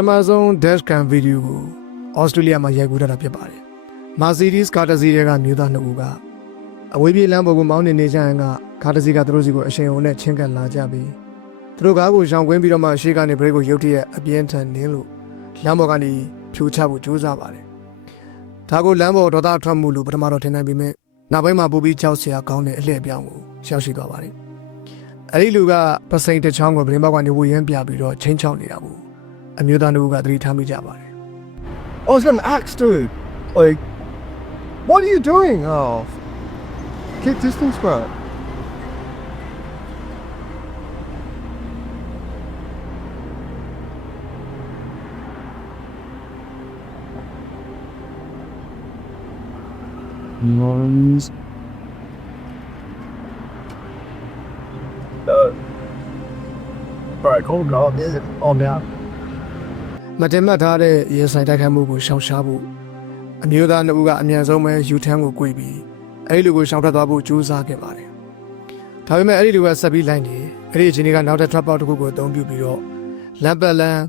Amazon dashcam video ကို Australia မှာရိုက်ကူးထားတာဖြစ်ပါတယ်။ Mercedes ကားတစ်စီးကမြို့သား2ဦးကအဝေးပြေးလမ်းပေါ်ကိုမောင်းနေကြရင်ကကားတစ်စီးကသူတို့စီကိုအရှိန်အဟုန်နဲ့ချင်းကပ်လာကြပြီးသူတို့ကားကိုရှောင်ကွင်းပြီးတော့မှရှေ့ကနေဘရိတ်ကိုရုတ်တရက်အပြင်းထန်နင်းလို့လမ်းပေါ်ကနေဖြိုချဖို့ကြိုးစားပါတယ်။ဒါကိုလမ်းပေါ်ဒေါသထွက်မှုလို့ပထမတော့ထင်နိုင်ပေမဲ့နောက်ပိုင်းမှာပူပြီးကြောက်စရာကောင်းတဲ့အလှည့်ပြောင်းကိုရောက်ရှိသွားပါတယ်။အဲဒီလူကပစိန်တစ်ချောင်းကိုဗလင်းဘောက်ကနေဝေရမ်းပြပြီးတော့ချင်းချောင်းနေတာကိုအမျိုးသား2ဦးကသတိထားမိကြပါတယ်။ I was gonna ask, dude. Like, what are you doing? Oh, keep distance, bro. Noise. Alright, cool, go. On down. မတင်မှတ်ထားတဲ့ရေဆိုင်တိုက်ခိုက်မှုကိုရှောင်ရှားဖို့အမျိုးသား2ဦးကအမြန်ဆုံးပဲယူထန်းကို꿰ပြီးအဲဒီလူကိုရှောင်ထွက်သွားဖို့ကြိုးစားခဲ့ပါတယ်။ဒါပေမဲ့အဲဒီလူကဆက်ပြီးလိုက်နေအဲဒီအချိန်ကနောက်ထပ် trap out တစ်ခုကိုအသုံးပြုပြီးတော့လမ်းပတ်လမ်း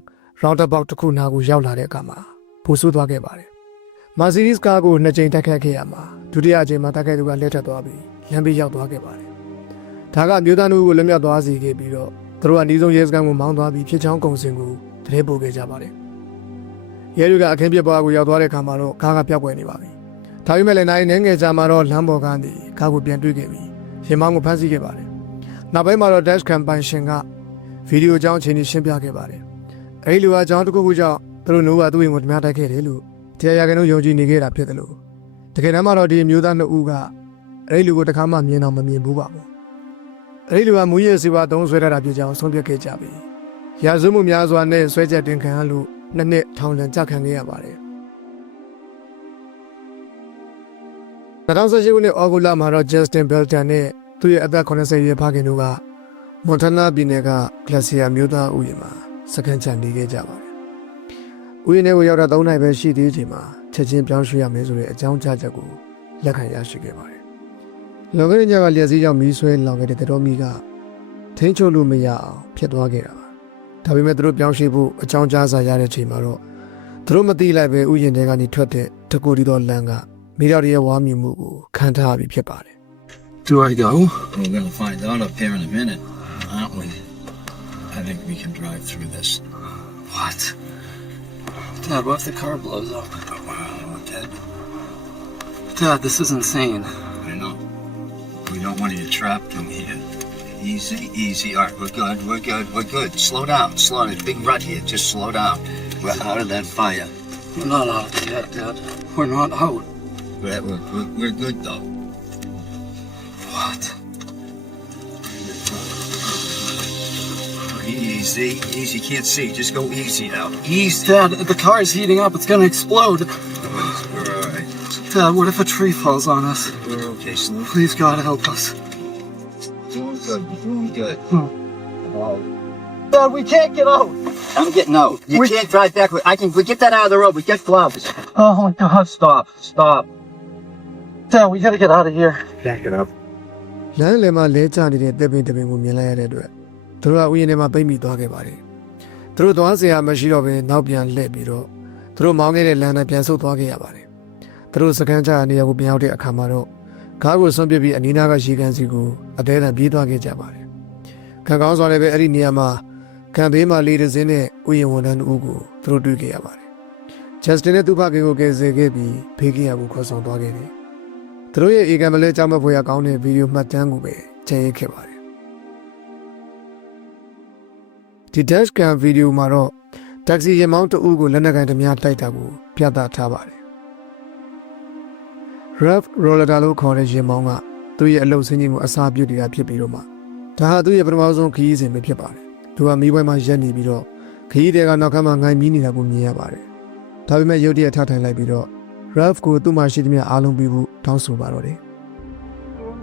roundabout တစ်ခုနာကိုရောက်လာတဲ့အခါမှာပိုဆိုးသွားခဲ့ပါတယ်။ Mercedes ကားကို2ကြိမ်တိုက်ခတ်ခဲ့ရမှာဒုတိယအကြိမ်မှာတိုက်ခိုက်သူကလက်ထပ်သွားပြီးလမ်းဘေးရောက်သွားခဲ့ပါတယ်။ဒါကအမျိုးသား2ဦးကိုလွတ်မြောက်သွားစေခဲ့ပြီးတော့သူတို့ကအနီးဆုံးရဲစခန်းကိုမောင်းသွားပြီးဖြစ်ချောင်းကုံစင်ကိုတရေပို့ခဲ့ကြပါတယ်။ရဲတွေကအခင်းပြပွားကိုရောက်သွားတဲ့အခါမှာတော့ကားကပျောက်ကွယ်နေပါပြီ။ဒါပေမဲ့လည်းနိုင်နေငယ်ကြမှာတော့လမ်းပေါ်ကနေကားကိုပြန်တွေ့ခဲ့ပြီးရင်မောင်းကိုဖမ်းဆီးခဲ့ပါတယ်။နောက်ပိုင်းမှာတော့ dashcam ပိုင်ရှင်ကဗီဒီယိုအကြောင်းအချိန်ကြီးရှင်းပြခဲ့ပါတယ်။အဲဒီလူကအကြောင်းတစ်ခုခုကြောင့်သူတို့နှုတ်ကသူ့အိမ်ကိုဓမြတိုက်ခဲ့တယ်လို့တရားရဂိုင်တို့ယုံကြည်နေခဲ့တာဖြစ်တယ်လို့တကယ်တမ်းမှာတော့ဒီအမျိုးသား2ဦးကအဲဒီလူကိုတစ်ခါမှမြင်တော့မမြင်ဘူးပါဘူး။အဲဒီလူကမူရည်စီဝါသုံးဆွဲထားတာဖြစ်ကြောင်းဆုံးဖြတ်ခဲ့ကြပြီ။ရာဇဝတ်မှုများစွာနဲ့ဆွဲချက်တင်ခံရလို့နှစ်ထောင်ဒဏ်ကျခံခဲ့ရပါတယ်။2018ခုနှစ်ဩဂုတ်လမှာတော့ Justin Belton နဲ့သူ့ရဲ့အသက်80ရွယ်ဖခင်တို့က Montana ပြည်နယ်က Glacier မြို့သားဥယျာဉ်မှာစခန်းချနေခဲ့ကြပါတယ်။ဥယျာဉ်ထဲကိုရောက်တာ3နိုင်ပဲရှိသေးချိန်မှာချက်ချင်းပြောင်းရွှေ့ရမယ်ဆိုတဲ့အကြောင်းကြားချက်ကိုလက်ခံရရှိခဲ့ပါတယ်။လွန်ခဲ့တဲ့ညကလျှက်စီးကြောင့်မီးဆွဲလောင်ခဲ့တဲ့တော်မီကထိန်းချုပ်လို့မရအောင်ဖြစ်သွားခဲ့တာပါ။ဒါပေမဲ့သူတို့ပြောင်းရွှေ့ဖို့အကြောင်းကြားစာရတဲ့ချိန်မှာတော့သူတို့မသိလိုက်ပဲဥယျာဉ်ထဲကနေထွက်တဲ့တကူတီတော်လမ်းကမိတော်ရဲ့ဝါမြူမှုကိုခံထားပြီးဖြစ်ပါတယ် Do I go? We're going to find out up here in a minute, aren't we? I think we can drive through this. What? Dad, what if the car blows up? We're dead. Dad, this is insane. I know. We don't want you trapped in here. Easy, easy. All right, we're good, we're good, we're good. Slow down, slow down. Big rut here. Just slow down. We're out of that fire. We're not out yet, Dad. We're not out. We're good, though. What? Easy, easy. Can't see. Just go easy now. Easy. Dad, the car is heating up. It's gonna explode. We're all right. Dad, what if a tree falls on us? We're okay, Slim. Please, God, help us. Doing good, doing good. Dad, we can't get out. I'm getting out. You can't drive backward. We get that out of the road. We get gloves. Oh my God. Stop. Dad, we gotta get out of here. Back it up. လမ်းလယ်မှာလဲကျနေတဲ့တပ်ပင်ကိုမြင်လိုက်ရတဲ့အတွက်သူတို့ကဥယျာဉ်ထဲမှာပိတ်မိသွားခဲ့ပါတယ်သူတို့သွားစရာမရှိတော့ဘဲနောက်ပြန်လှည့်ပြီးတော့သူတို့မောင်းခဲ့တဲ့လမ်းနဲ့ပြန်ဆုတ်သွားခဲ့ရပါတယ်သူတို့စကန်ချနေရာကိုပြန်ရောက်တဲ့အခါမှာတော့ကားကိုဆွန့်ပစ်ပြီးအနီးနားကရေကန်စီကိုအသေးအံပြေးသွားခဲ့ကြပါတယ်ခံကောင်းစွာလည်းပဲအဲ့ဒီနေရာမှာခံဘေးမှာလေတစင်းနဲ့ဥယျာဉ်ဝန်ထမ်း2ဦးကိုသူတို့တွေ့ခဲ့ရပါတယ် Justin နဲ့သူ့ဖခင်ကိုကယ်ဆယ်ခဲ့ပြီးဖေးကင်းရကိုခေါ်ဆောင်သွားခဲ့တယ်သူတို့ရဲ့အေကံမလဲကြောင်းမဖွယ်ရကောင်းတဲ့ဗီဒီယိုမှတ်တမ်းကိုပဲကျန်ရစ်ခဲ့ပါတယ်ဒီ dashcam ဗီဒီယိုမှာတော့တက္ကစီယာဉ်မောင်းတဦးကိုလက်နက်ကိုင်ဓမြတိုက်တာကိုပြသထားပါတယ် Ralph Rolata လို့ခေါ်တဲ့ယာဉ်မောင်းကသူ့ရဲ့အလုပ်ဆင်းကြီးမှုအစာပြုတ်နေတာဖြစ်ပြီးတော့မှဒါဟာသူ့ရဲ့ပထမဆုံးခရီးစဉ်ပဲဖြစ်ပါတယ်သူကမီးပွဲမှာရက်နေပြီးတော့ခရီးတွေကနောက်ခါမှငိုင်မီးနေတာကိုမြင်ရပါတယ်ဒါပေမဲ့ရုတ်တရက်ထထိုင်လိုက်ပြီးတော့Ralph ကိုသူ့မှာရှိသမျှအားလုံးပြီးဖို့တောင်းဆိုပါတော့တယ်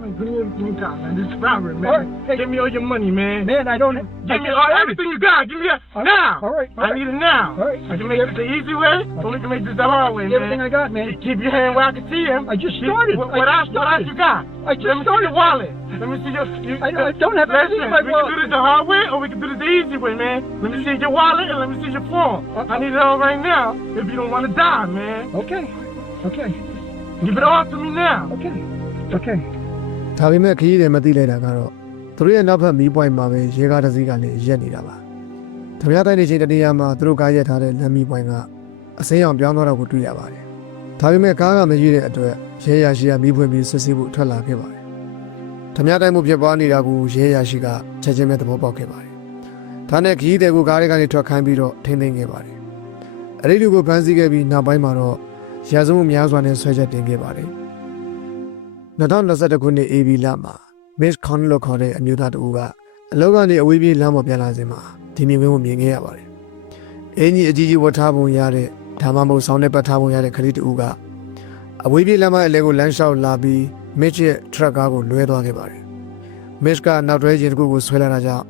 No, Give me everything you got, man. This is robbery, man. All right, hey. Give me all your money, man. Man, I don't. Give me everything you got. Give me it now. All right. I need it now. All right. I can make this the easy way, or we can make this the hard way, man. Everything I got, man. Keep your hand where I can see him. I just started. What else you got? I just Let me see started. your wallet. Let me see your. I don't have anything Listen, in my we can wallet. do this the hard way, or we can do this the easy way, man. Let me see your wallet and let me see your phone. I need it all right now. If you don't want to die, man. Okay. Okay. Give it all to me now. Okay. Okay. ဒါပေမဲ့ခရီးတွေမသိလိုက်တာကတော့သူတို့ရဲ့နောက်ဖက်မီးပွိုင်မှာပဲရေကားတစ်စီးကလည်းရက်နေတာပါ။ဓမြတိုင်းနေချင်းတနေရာမှာသူတို့ကားရက်ထားတဲ့လမ်းမီးပွိုင်ကအစိမ်းအောင်ပြောင်းသွားတာကိုတွေ့ရပါတယ်။ဒါပေမဲ့ကားကမရွေ့တဲ့အတွက်ရဲရရှိကမီးပွင့်ပြီးစစ်ဆေးဖို့ထွက်လာခဲ့ပါတယ်။ဓမြတိုင်းမှုဖြစ်ပွားနေတာကိုရဲရရှိကချက်ချင်းပဲသဘောပေါက်ခဲ့ပါတယ်။ဒါနဲ့ခရီးတွေကိုကားတွေကနေထွက်ခိုင်းပြီးတော့ထိန်းသိမ်းခဲ့ပါတယ်။အဲဒီလူကိုဖမ်းဆီးခဲ့ပြီးနောက်ပိုင်းမှာတော့ရာဇဝတ်များစွာနဲ့ဆွဲချက်တင်ခဲ့ပါတယ်။2021ခုနှစ် AB လမှာ Miss Con လို့ခေါ်တဲ့အမျိုးသားတဦးကအလောကနေအဝေးပြေးလမ်းပေါ်ပြန်လာစဉ်မှာဒီမြင်ကွင်းကိုမြင်ခဲ့ရပါတယ်။အင်းကြီးအကြီးကြီးဝတ်ထားပုံရတဲ့ဒါမှမဟုတ်ဆောင်းနဲ့ပတ်ထားပုံရတဲ့ကလေးတဦးကအဝေးပြေးလမ်းမအလဲကိုလမ်းလျှောက်လာပြီး Miss ရဲ့ truck ကားကိုလွဲသွားခဲ့ပါတယ်။ Miss ကနောက်တွဲရင်တစ်ခုကိုဆွဲလာတာကြောင့်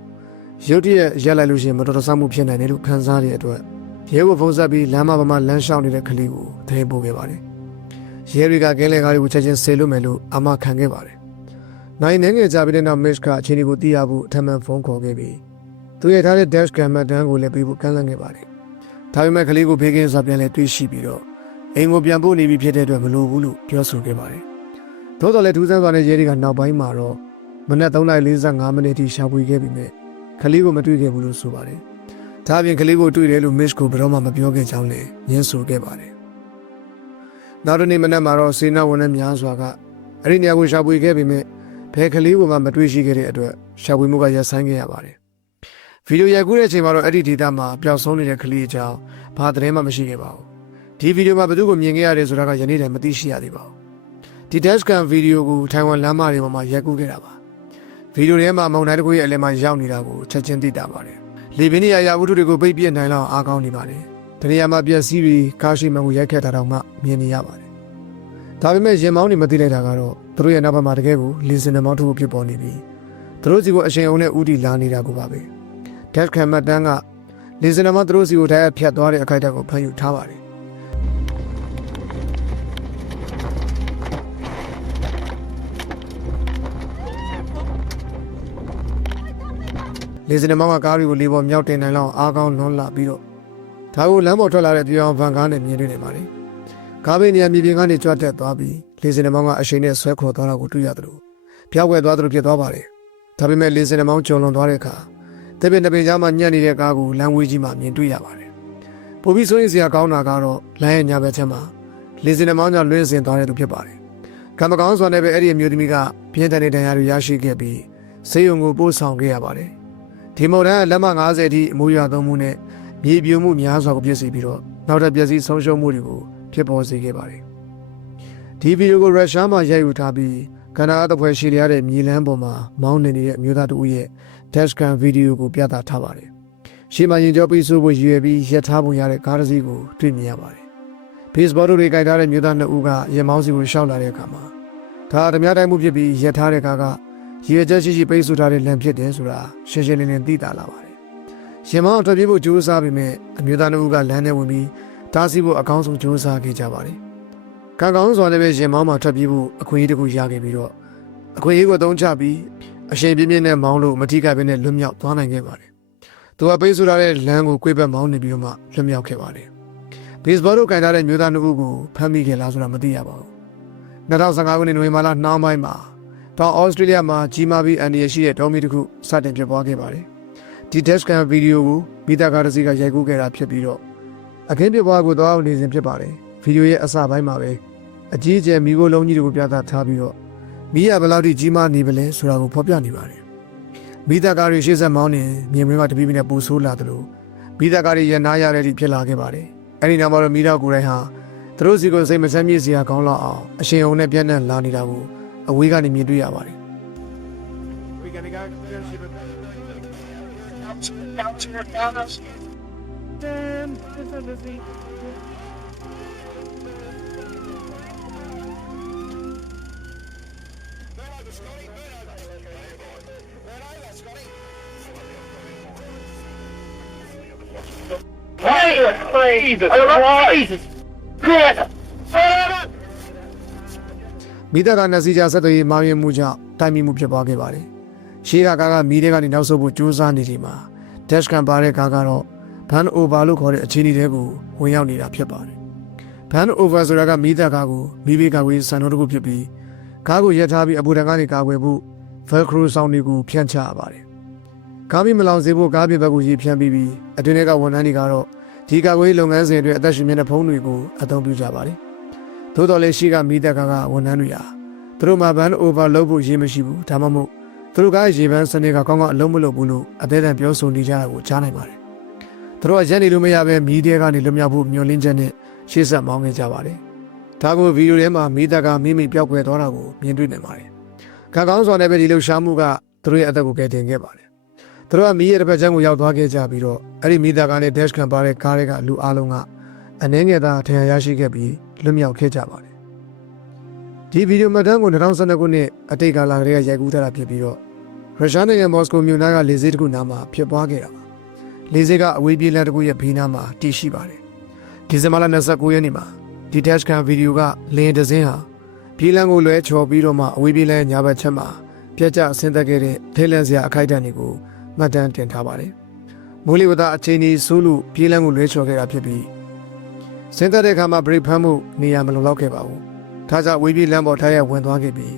ရုတ်တရက်ရက်လိုက်လို့ရှိရင်မတော်တဆမှုဖြစ်နိုင်တယ်လို့ခန်းစားတဲ့အတွက်ရဲကိုဖုန်းဆက်ပြီးလမ်းမပေါ်မှာလမ်းလျှောက်နေတဲ့ကလေးကိုသတင်းပို့ခဲ့ပါတယ်။ရဲတွေကကင်းလဲကားတွေကိုချက်ချင်းဆေလွတ်မယ်လို့အမခံခဲ့ပါတယ်။နိုင်နေငယ်ကြပြီးတဲ့နောက် Miss ကအချိန်ကိုသိရဖို့အထက်မှန်ဖုန်းခေါ်ခဲ့ပြီးသူရထားတဲ့ dash cam မှတ်တမ်းကိုလည်းပေးဖို့ကမ်းလှမ်းခဲ့ပါတယ်။ဒါပေမဲ့ကလေးကိုဘေးကင်းစွာပြန်လဲတွေ့ရှိပြီးတော့အိမ်ကိုပြန်ပို့နေပြီဖြစ်တဲ့အတွက်မလိုဘူးလို့ပြောဆိုခဲ့ပါတယ်။သို့တော်လည်းထူးဆန်းစွာနဲ့ရဲတွေကနောက်ပိုင်းမှာတော့မနက်3:45မိနစ်ထိရှာဖွေခဲ့ပြီးမြဲကလေးကိုမတွေ့ခဲ့ဘူးလို့ဆိုပါတယ်။ဒါအပြင်ကလေးကိုတွေ့တယ်လို့ Miss ကိုဘယ်တော့မှမပြောခဲ့ကြောင်းလည်းညင်းဆိုခဲ့ပါတယ်။နောက်တစ်နေ့မနက်မှာတော့စေနာဝန်ထမ်းများစွာကအဲ့ဒီနေရာကိုရှာဖွေခဲ့ပြီးမြဲဘယ်ကလေးကိုမှမတွေ့ရှိခဲ့တဲ့အတွက်ရှာဖွေမှုကရပ်ဆိုင်းခဲ့ရပါတယ်။ဗီဒီယိုရိုက်ကူးတဲ့အချိန်မှာတော့အဲ့ဒီဒေတာမှာပျောက်ဆုံးနေတဲ့ကလေးအကြောင်းဘာသတင်းမှမရှိခဲ့ပါဘူး။ဒီဗီဒီယိုမှာဘယ်သူကိုမြင်ခဲ့ရတယ်ဆိုတာကယနေ့တိုင်မသိရှိရသေးပါဘူး။ဒီ dashcam ဗီဒီယိုကိုထိုင်ဝမ်လမ်းမတွေပေါ်မှာရိုက်ကူးခဲ့တာပါ။ဗီဒီယိုထဲမှာမုံတိုင်းတစ်ခုရဲ့အလယ်မှာရောက်နေတာကိုချက်ချင်းသိတာပါတယ်။လေပင်နေရာဝတ္ထုတွေကိုပိတ်ပြစ်နိုင်လောက်အားကောင်းနေပါတယ်။ဒီနေရာမှာပျက်စီးပြီးကားရှိမှန်ကိုရိုက်ခဲ့တာတော့မှမြင်နေရပါတယ်။ဒါပေမဲ့ရင်မောင်းနေမသိလိုက်တာကတော့သူတို့ရဲ့နောက်ဘက်မှာတကယ်ကိုလင်းစင်နှမောင်းတစ်ခုဖြစ်ပေါ်နေပြီးသူတို့စီကိုအရှင်အောင်နဲ့ဥတီလာနေတာကိုပါပဲ။ dashcam မှတ်တမ်းကလင်းစင်နှမောင်းသူတို့စီကိုထိုင်ဖြတ်သွားတဲ့အခိုက်အတန့်ကိုဖမ်းယူထားပါတယ်။လေစင်မောင်ကကားတွေကိုလေးပေါ်မြောက်တင်နိုင်လောက်အားကောင်းလွန်လာပြီးတော့ဒါကိုလမ်းပေါ်ထွက်လာတဲ့ပြောင်းဗန်ကားနဲ့မြင်တွေ့နေပါတယ်။ကားဘေးနေရာမြေပြင်ကနေကြွတက်သွားပြီးလေစင်မောင်ကအရှိန်နဲ့ဆွဲခေါ်သွားတာကိုတွေ့ရတယ်လို့ပြောင်းဝဲသွားတယ်လို့ဖြစ်သွားပါတယ်။ဒါပေမဲ့လေစင်မောင်ကျော်လွန်သွားတဲ့အခါတပင်တပင်ကြားမှာညံ့နေတဲ့ကားကိုလမ်းဝေးကြီးမှာမြင်တွေ့ရပါတယ်။ပိုပြီးဆိုရင်စရာကောင်းတာကတော့လမ်းရဲ့ညာဘက်ချက်မှာလေစင်မောင်ကလွင့်စင်သွားတဲ့သူဖြစ်ပါတယ်။ကံမကောင်းစွာနဲ့ပဲအဲ့ဒီအမျိုးသမီးကပြင်းထန်တဲ့ဒဏ်ရာတွေရရှိခဲ့ပြီးဆေးရုံကိုပို့ဆောင်ခဲ့ရပါတယ်။ဒီမော်ဒန်လက်မ90အထိအမှုရသုံးမှုနဲ့မြေပြိုမှုများစွာကိုပြည့်စုံပြီးတော့နောက်ထပ်ပျက်စီးဆုံးရှုံးမှုတွေကိုဖြစ်ပေါ်စေခဲ့ပါတယ်။ဒီဗီဒီယိုကိုရုရှားမှာရိုက်ယူထားပြီးကနဒါအဖွဲ့ရှိရတဲ့မြေလမ်းပေါ်မှာမောင်းနေတဲ့အမျိုးသားတဦးရဲ့ dashcam ဗီဒီယိုကိုပြသထားပါတယ်။ရှေ့မှာရင်ကျော်ပြီးဆိုးဖို့ရွယ်ပြီးရက်ထားပုံရတဲ့ကားတစ်စီးကိုတွေ့မြင်ရပါတယ်။ Facebook တို့တွေကင်ထားတဲ့မျိုးသား2ဦးကရင်မောင်းစီကိုရှောက်လာတဲ့အခါမှာဒါဓမြတိုင်းမှုဖြစ်ပြီးရက်ထားတဲ့ကားကရေချက်ရှိပိတ်ဆို့ထားတဲ့လမ်းဖြစ်တယ်ဆိုတာရှင်းရှင်းလင်းလင်းသိတာလာပါတယ်။ရင်မောင်းထွက်ပြေးဖို့ကြိုးစားပြီးမြဲအမျိုးသား2ဦးကလမ်းထဲဝင်ပြီးတားဆီးဖို့အကောင်းဆုံးကြိုးစားခဲ့ကြပါတယ်။ကံကောင်းစွာနဲ့ပဲရင်မောင်းမှာထွက်ပြေးဖို့အခွင့်အရေးတစ်ခုရခဲ့ပြီးတော့အခွင့်အရေးကိုသုံးချပြီးအရှင်ပြင်းပြင်းနဲ့မောင်းလို့မထိခိုက်ဘဲနဲ့လွတ်မြောက်သွားနိုင်ခဲ့ပါတယ်။သူကပိတ်ဆို့ထားတဲ့လမ်းကိုကွေ့ဘက်မောင်းနေပြီးတော့မှလွတ်မြောက်ခဲ့ပါတယ်။ Facebook တို့ကင်ထားတဲ့မျိုးသား2ဦးကိုဖမ်းမိခဲ့လားဆိုတာမသိရပါဘူး။2015ခုနှစ်နိုဝင်ဘာလနှောင်းပိုင်းမှာတောင်ဩစတြေးလျမှာကြီးမားပြီးအန္တရာယ်ရှိတဲ့တောမီတစ်ခုစတင်ဖြစ်ပွားခဲ့ပါတယ်။ဒီ dashcam ဗီဒီယိုကိုမိသားကားတစ်စီးကရိုက်ကူးခဲ့တာဖြစ်ပြီးတော့အခင်းဖြစ်ပွားကိုသွားအောင်နေစဉ်ဖြစ်ပါတယ်။ဗီဒီယိုရဲ့အစပိုင်းမှာပဲအကြီးအကျယ်မိခိုးလုံးကြီးတွေကိုပြသထားပြီးတော့မိရဘယ်လောက်ထိကြီးမားနေပါလဲဆိုတာကိုဖော်ပြနေပါတယ်။မိသားကားတွေရှေ့ဆက်မောင်းနေမြင်မြင်ကတပိပိနဲ့ပူဆိုးလာတယ်လို့မိသားကားတွေရနားရတဲ့ထိဖြစ်လာခဲ့ပါတယ်။အဲဒီနောက်မှာတော့မိသားကိုယ်တိုင်ဟာသူတို့စီကိုစိတ်မဆမ်းမြေ့စရာကောင်းလောက်အောင်အရှင်အောင်နဲ့ပြန့်နှံ့လာနေတာကိုအဝေးကနေမြင်တွေ့ရပါတယ်။ Jesus Christ! Good! မိသားကနှစ်စီးကြဆက်သွယ်ရေးမောင်းရမှုကြောင့်တိုင်မိမှုဖြစ်သွားခဲ့ပါတယ်။ရှေးကားကမီးတဲ့ကနေနောက်ဆုတ်ဖို့ကြိုးစားနေချိန်မှာ dash cam ပါတဲ့ကားကတော့ van over လို့ခေါ်တဲ့အခြေအနေတွေကိုဝင်ရောက်နေတာဖြစ်ပါတယ်။ van over ဆိုတာကမီးသားကားကိုမီးဘေးကာကွယ်စံတော်တစ်ခုဖြစ်ပြီးကားကိုရပ်ထားပြီးအပူဒဏ်ကနေကာကွယ်ဖို့ velcro ဆောင်းတွေကိုဖြန့်ချရပါတယ်။ကားမီးမလောင်စေဖို့ကားပြဘက်ကိုရေဖြန့်ပြီးအတွင်းထဲကဝန်ထမ်းတွေကတော့ဒီကာကွယ်လုပ်ငန်းစဉ်အတွက်အသက်ရှင်နေတဲ့ဖုန်းတွေကိုအသုံးပြုကြပါတယ်။သို့တော်လည်းရှိကမီးတပ်ကားကဝန်ထမ်းတွေဟာသူတို့မှာ van over လုပ်ဖို့ရေမရှိဘူးဒါမှမဟုတ်သူတို့ကရေပန်းစနစ်ကကောင်းကောင်းအလုံးမလုပ်ဘူးလို့အသေးအံပြောဆိုနေကြတာကိုကြားနိုင်ပါတယ်။သူတို့ကရက်နေလို့မရပဲမီးတဲကနေလွတ်မြောက်ဖို့မျှော်လင့်ချက်နဲ့ရှေ့ဆက်မောင်းခဲ့ကြပါတယ်။ဒါကိုဗီဒီယိုထဲမှာမီးတပ်ကမိမိပျောက်ကွယ်သွားတာကိုမြင်တွေ့နိုင်ပါတယ်။ခံကောင်းစွာနဲ့ပဲဒီလှုပ်ရှားမှုကသူတို့ရဲ့အသက်ကိုကယ်တင်ခဲ့ပါတယ်။သူတို့ကမီးရဲ့တစ်ဖက်ခြမ်းကိုရောက်သွားခဲ့ကြပြီးတော့အဲ့ဒီမီးတပ်ကနဲ့ dash cam ပါတဲ့ကားတွေကလူအားလုံးကအနှင်းငယ်သားထင်ရရှိခဲ့ပြီးလွတ်မြောက်ခဲ့ကြပါတယ်။ဒီဗီဒီယိုမှတ်တမ်းကို2012ခုနှစ်အတိတ်ကာလကတည်းကရိုက်ကူးထားတာဖြစ်ပြီးတော့ရုရှားနိုင်ငံမော်စကိုမြို့နားကလေဆိပ်တစ်ခုနားမှာဖြစ်ပွားခဲ့တာပါ။လေဆိပ်ကအဝေးပြေးလမ်းတစ်ခုရဲ့ဘေးနားမှာတည်ရှိပါတယ်။ဒီဇင်ဘာလ29ရက်နေ့မှာဒီ dash cam ဗီဒီယိုကလင်းတစ်စင်းဟာပြေးလမ်းကိုလွဲချော်ပြီးတော့မှအဝေးပြေးလမ်းညာဘက်ချက်မှာပြက်ကျဆင်းသက်ခဲ့တဲ့ထိတ်လန့်စရာအခိုက်အတန့်တွေကိုမှတ်တမ်းတင်ထားပါတယ်။မိုးလေဝသအခြေအနေဆိုးလို့ပြေးလမ်းကိုလွဲချော်ခဲ့တာဖြစ်ပြီးဆင်းသက်တဲ့အခါမှာ brake ဖမ်းမှုနေရာမလုံလောက်ခဲ့ပါဘူး။ဒါကြောင့်ဝေးပြေးလမ်းပေါ်ထားရဝင်သွားခဲ့ပြီး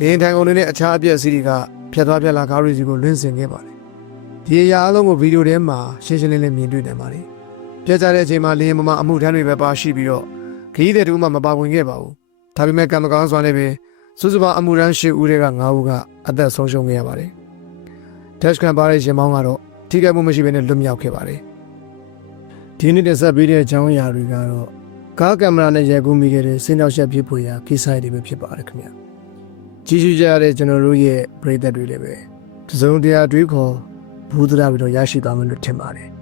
လင်းထိုင်ကုန်တွေနဲ့အခြားအပြည့်အစည်တွေကဖြတ်သွားဖြတ်လာကားတွေစီကိုလွင့်စင်ခဲ့ပါတယ်။ဒီအရာအလုံးကိုဗီဒီယိုထဲမှာရှင်းရှင်းလင်းလင်းမြင်တွေ့နိုင်ပါတယ်။ပြတ်ကျတဲ့အချိန်မှာလင်းမမအမှုထမ်းတွေပဲပါရှိပြီးတော့ခရီးသည်တူမှမပါဝင်ခဲ့ပါဘူး။ဒါပေမဲ့ကံမကောင်းစွာနဲ့ပဲစုစုပေါင်းအမှုထမ်း၈ဦးတွေက9ဦးကအသက်ဆုံးရှုံးခဲ့ရပါတယ်။ dash cam ပါတဲ့ရင်မောင်းကတော့ထိခိုက်မှုမရှိဘဲနဲ့လွတ်မြောက်ခဲ့ပါတယ်။ဒီနေ့တက်ဆက်ပေးတဲ့အကြောင်းအရာတွေကတော့ကားကင်မရာနဲ့ရိုက်ကူးမိခဲ့တဲ့စင်နောက်ရှက်ဖြစ်ပေါ်ရာကိစ္စတွေပဲဖြစ်ပါတယ်ခင်ဗျာ။ကြည့်ရှုကြရတဲ့ကျွန်တော်တို့ရဲ့ပရိသတ်တွေလည်းပဲတစုံတရာတွေးခေါ်ဘူးသရာပြီးတော့ရရှိသွားမယ်လို့ထင်ပါတယ်